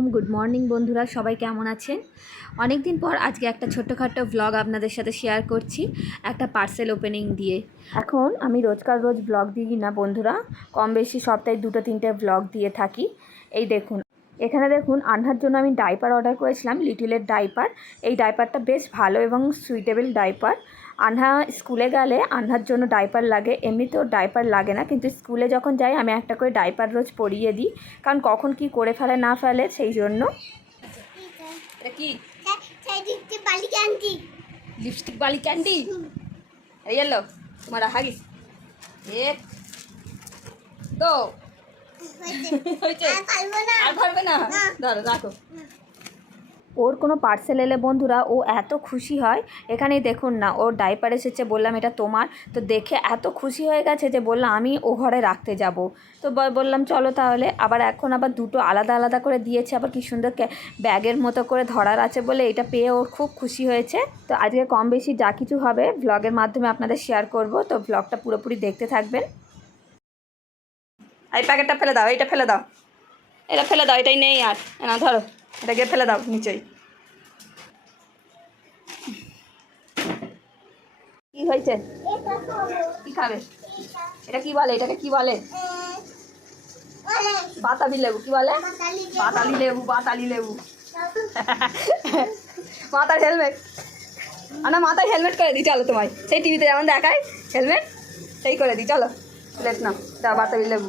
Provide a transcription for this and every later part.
আলাইকুম good morning বন্ধুরা, সবাই কেমন আছেন? অনেক দিন পর আজকে একটা ছোট্টখাটো ভ্লগ আপনাদের সাথে শেয়ার করছি, একটা পার্সেল ওপেনিং দিয়ে। এখন আমি রোজকার রোজ ব্লগ দিই না বন্ধুরা কম বেশি সপ্তাহে দুটো, তিনটে ব্লগ দিয়ে থাকি। এই দেখুন, এখানে দেখুন, আনহার জন্য আমি ডাইপার অর্ডার করেছিলাম লিটিলের ডাইপার এই ডাইপারটা বেশ ভালো এবং সুইটেবল ডাইপার আনহা স্কুলে গেলে আনহার জন্য ডাইপার লাগে। এমনিতেও ডাইপার লাগে না কিন্তু স্কুলে যখন যাই আমি একটা করে ডাইপার রোজ পরিয়ে দিই। কারণ কখন কি করে ফেলে না ফেলে সেই জন্য। কি? লিপস্টিক বালি ক্যান্ডি এই এলো তোমার হাগিস এক দো। হয়েছে। আর পারব না। আর পারবে না? না। ধরো রাখো। ওর কোনো পার্সেল এলে বন্ধুরা ও এত খুশি হয়। এখানেই দেখুন না ওর ডাইপার এসেছে বললাম এটা তোমার। তো দেখে এত খুশি হয়ে গেছে যে বললাম আমি ও ঘরে রাখতে যাব। তো বললাম চলো তাহলে। আবার এখন আবার দুটো আলাদা আলাদা করে দিয়েছে আবার কি সুন্দর ব্যাগের মতো করে ধরার আছে বলে এটা পেয়ে ওর খুব খুশি হয়েছে। তো আজকে কম বেশি যা কিছু হবে ব্লগের মাধ্যমে আপনাদের শেয়ার করব। তো ব্লগটা পুরোপুরি দেখতে থাকবেন। এই প্যাকেটটা ফেলে দাও এটা ফেলে দাও। এটা ফেলে দাও এটাই নেই আর। না ধরো। এটা গিয়ে ফেলে দাও নিচেই। কি হয়েছে? কি খাবে? এটা কি বলে? এটাকে কি বলে? বাতাবি লেবু, কি বলে? বাতালি লেবু বাতালি লেবু। মাথার হেলমেট আমরা মাথায় হেলমেট করে দিই চলো তোমায়। সেই টিভিতে যেমন দেখায় হেলমেট সেই করে দিই চলো প্লেট না তা বাতাবি লেবু।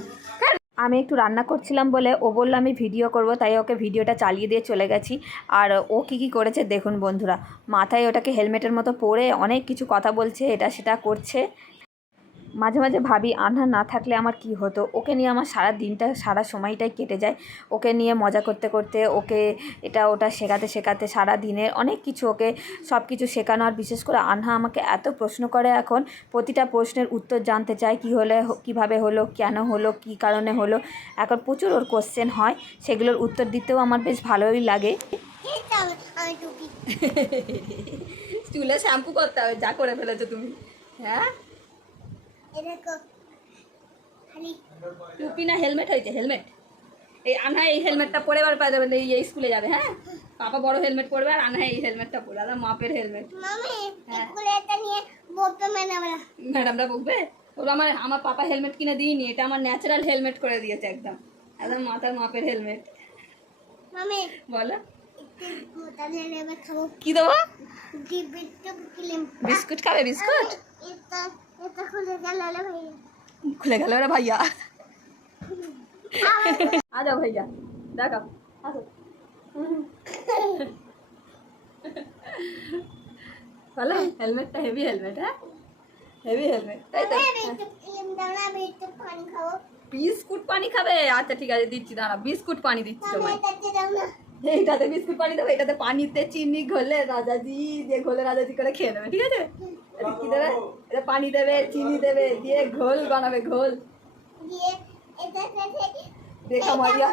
আমি একটু রান্না করছিলাম বলে ও বলল আমি ভিডিও করব, তাই ওকে ভিডিওটা চালিয়ে দিয়ে চলে গেছি। আর ও কি কি করেছে দেখুন বন্ধুরা, মাথায় ওটাকে হেলমেটের মতো পরে অনেক কিছু কথা বলছে, এটা সেটা করছে। মাঝে মাঝে ভাবি আনহা না থাকলে আমার কি হতো? ওকে নিয়ে আমার সারা দিনটা সারা সময়টাই কেটে যায়। ওকে নিয়ে মজা করতে করতে ওকে এটা ওটা শেখাতে শেখাতে সারা দিনের অনেক কিছু ওকে সব কিছু শেখানো। আর বিশেষ করে আনহা আমাকে এত প্রশ্ন করে এখন প্রতিটা প্রশ্নের উত্তর জানতে চায় কী হলে কীভাবে হলো কেন হলো কী কারণে হলো। এখন প্রচুর ওর কোশ্চেন হয় সেগুলোর উত্তর দিতেও আমার বেশ ভালোই লাগে। চুলে শ্যাম্পু করতে হবে যা করে ফেলেছো তুমি। হ্যাঁ? টুপি না হেলমেট হয়েছে হেলমেট। এই আনহা এই হেলমেটটা পরে এবার পাই দেবেন এই স্কুলে যাবে হ্যাঁ? পাপা বড় হেলমেট পরবে আর আনহা এই হেলমেটটা পরে আর মাপের হেলমেট। হ্যাঁ। ম্যাডামরা। বকবে? ওরা আমার আমার পাপা হেলমেট কিনে দিইনি এটা আমার ন্যাচারাল হেলমেট করে দিয়েছে একদম। একদম মাথার মাপের হেলমেট। বলো। কি দেবো? বিস্কুট খাবে বিস্কুট? খুলে গেল রে ভাইয়া। আ যাও ভাইয়া। দেখাও আসো। বলো হেলমেটটা হেভি হেলমেট হ্যাঁ? হেভি হেলমেট তাই তো। বিস্কুট পানি খাবে? আচ্ছা ঠিক আছে দিচ্ছি দাঁড়া। বিস্কুট পানি দিচ্ছি তোমায়। এইটাতে বিস্কুট পানি দেবে এটাতে পানিতে চিনি ঘোলে রাজাজি দিয়ে ঘোলে রাজাজি করে খেয়ে নেবে ঠিক আছে? এটা কি দেবে? এটা পানি দেবে চিনি দেবে দিয়ে ঘোল বানাবে ঘোল। দিয়ে কামারিয়া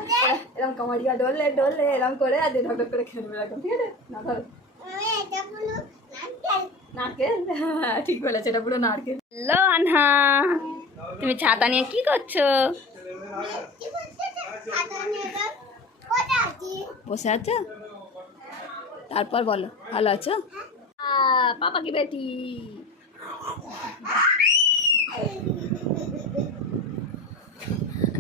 এরকম কামারিয়া ডলে ডলে এরকম করে আর দিয়ে ঢক ঢক করে খেয়ে এরকম ঠিক আছে? না ধরো। মামি এটা পুরো নারকেল? হ্যাঁ, ঠিক বলেছে এটা পুরো নারকেল। হ্যালো আনহা। তুমি ছাতা নিয়ে কি করছ? বসে আছো? তারপর বলো ভালো আছো? আ, পাপা কি বেটি?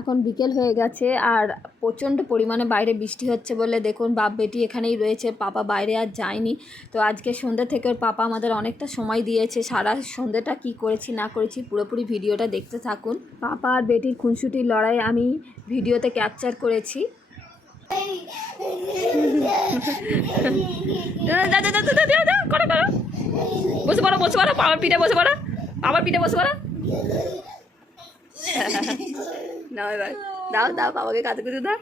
এখন বিকেল হয়ে গেছে আর প্রচণ্ড পরিমাণে বাইরে বৃষ্টি হচ্ছে বলে দেখুন, বাপ বেটি এখানেই রয়েছে, পাপা বাইরে আর যায়নি। তো আজকে সন্ধ্যে থেকে ওর পাপা আমাদের অনেকটা সময় দিয়েছে, সারা সন্ধ্যেটা কি করেছি না করেছি পুরোপুরি ভিডিওটা দেখতে থাকুন। পাপা আর বেটির খুনসুটির লড়াই আমি ভিডিওতে ক্যাপচার করেছি। বসে পড়ো বসে পড়ো বাবার পিঠে বসে পড়ো বাবার পিঠে বসে পড়ো। নাও এবার দাও দাও, বাবাকে কাতে করে দাও।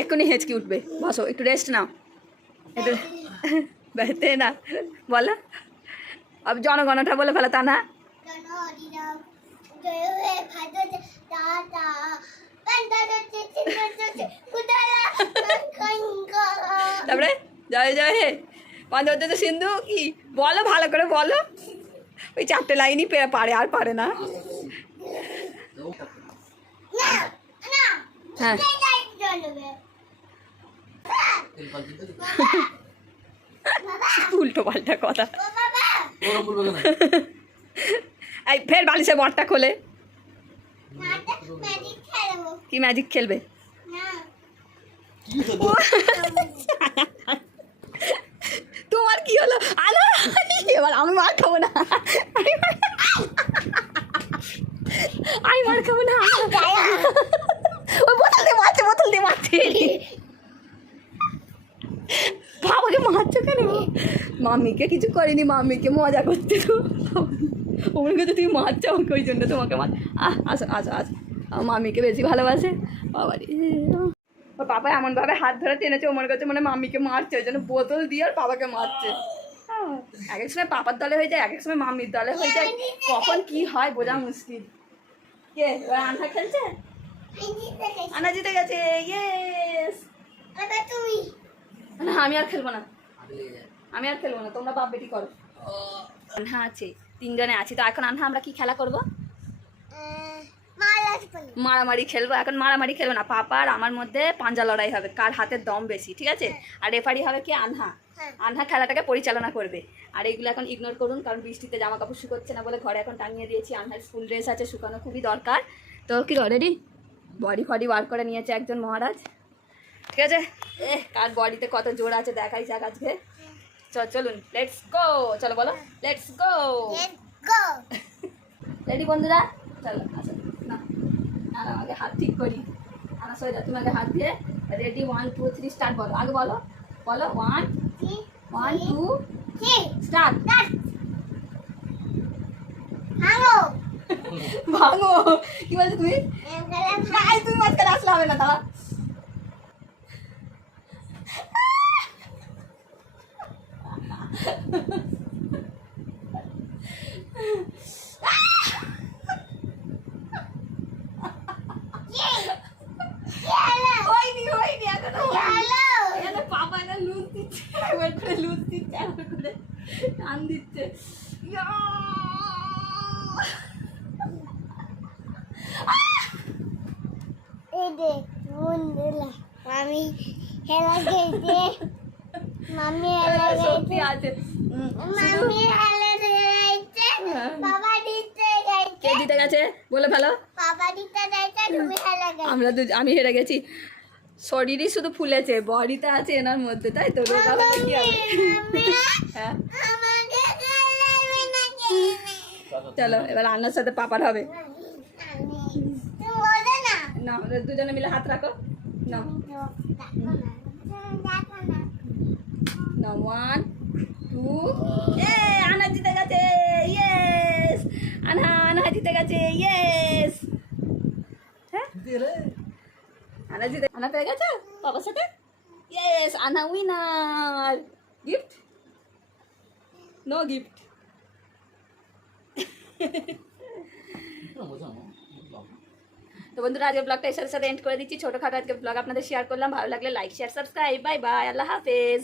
এক্ষুনি হেঁচকি উঠবে। বসো, একটু রেস্ট নাও। একটু বেতে না, বলো। अब জনগণটা বলে ফেলে তা না। তারপরে, জয় জয় হে। পাঞ্জাব তো সিন্ধু কি? বলো ভালো করে বলো। ওই চারটে লাইনই পে- পারে আর পারে না। হ্যাঁ। উল্টো পাল্টা কথা। এই ফের বালিশের বটটা খোলে। কি ম্যাজিক খেলবে? তোমার কি হলো? আলো! এবার আমি মার খাব না। আমি মার- খাব না। ওই বোতল দিয়ে মারছে, বোতল দিয়ে মারছে। বাবাকে মারছো কেন? মাম্মিকে কিছু করেনি, মামিকে মজা করতে তো। ওমন কাছে তুমি মারছো আমাকে, ওই জন্য তোমাকে মার আহ, আসো আসো আসো। মামিকে বেশি ভালোবাসে। বাবারি। ওর পাপা এমনভাবে হাত ধরে টেনেছে ওমর কাছে মানে মাম্মিকে মারছে ওই জন্য বোতল দিয়ে আর বাবাকে মারছে। হ্যাঁ, এক এক সময় পাপার দলে হয়ে যায় এক এক সময় মাম্মির দলে হয়ে যায় কখন কি হয় বোঝা মুশকিল। কে এবার আন্না খেলছে? আমি জিতে গেছি ইয়েস বাবা না আমি আর খেলব না। আমি আর খেলব না তোমরা বাপ বেটি করো। আনহা আছে তিনজনে আছি তো এখন আনহা আমরা কি খেলা করব? মারামারি খেলব এখন মারামারি খেলব না। পাপা আর আমার মধ্যে পাঞ্জা লড়াই হবে কার হাতের দম বেশি ঠিক আছে? আর রেফারি হবে কি আনহা? হ্যাঁ। আনহা খেলাটাকে পরিচালনা করবে। আর এগুলো এখন ইগনোর করুন কারণ বৃষ্টিতে জামা কাপড় শুকোচ্ছে না বলে ঘরে এখন টাঙিয়ে দিয়েছি। আনহার স্কুল ড্রেস আছে শুকানো খুবই দরকার। তো কি রেডি বডি ফডি বার করে নিয়েছে একজন মহারাজ। ঠিক আছে? এ কার বডিতে কত জোর আছে দেখাই যাক আজকে। চল চলুন লেটস গো চলো বলো let's go let's go ready বন্ধুরা? চলো আসো না না, হাত ঠিক করি। আনা সরে যা তুমি আগে হাত দিয়ে ready one two three start বলো। আগে বলো। বলো ওয়ান ওয়ান টু স্টার্ট ভাঙো। কি বলছো তুমি? তুমি মাঝখানে আসলে হবে না দাঁড়া। হ্যালো হয়নি হয়নি এখনও হয়নি। হ্যালো এখানে পাপা এটা লুজ দিচ্ছে একবার করে লুজ দিচ্ছে একবার করে টান দিচ্ছে মামি গেছে মামি সত্যি আছে। মামি খেলা গেছে বাবা দিতে কে গেছে? বলে ফেলো। বাবা দিতে গেছে তুমি খেলা গেছে আমরা আমি হেরে গেছি। শরীরই শুধু ফুলেছে বডিতে আছে এনার মধ্যে তাই তো? রোগা হলে কি হবে? হ্যাঁ। চলো, এবার রান্নার সাথে পাপার হবে। না দুজনে মিলে হাত রাখো। না না ওয়ান টু এ আনা জিতে গেছে ইয়েস আনা আনা জিতে গেছে ইয়েস হ্যাঁ? আনা জিতে আনা পেয়ে গেছে বাবার সাথে? ইয়েস আনা উইনার গিফট নো গিফট তো বন্ধুরা আজকে ব্লগটা এর সাথে সাথে এন্ড করে দিচ্ছি। ছোটোখাটো আজকে ব্লগ আপনাদের শেয়ার করলাম। ভালো লাগলে like share subscribe bye bye আল্লাহ হাফেজ।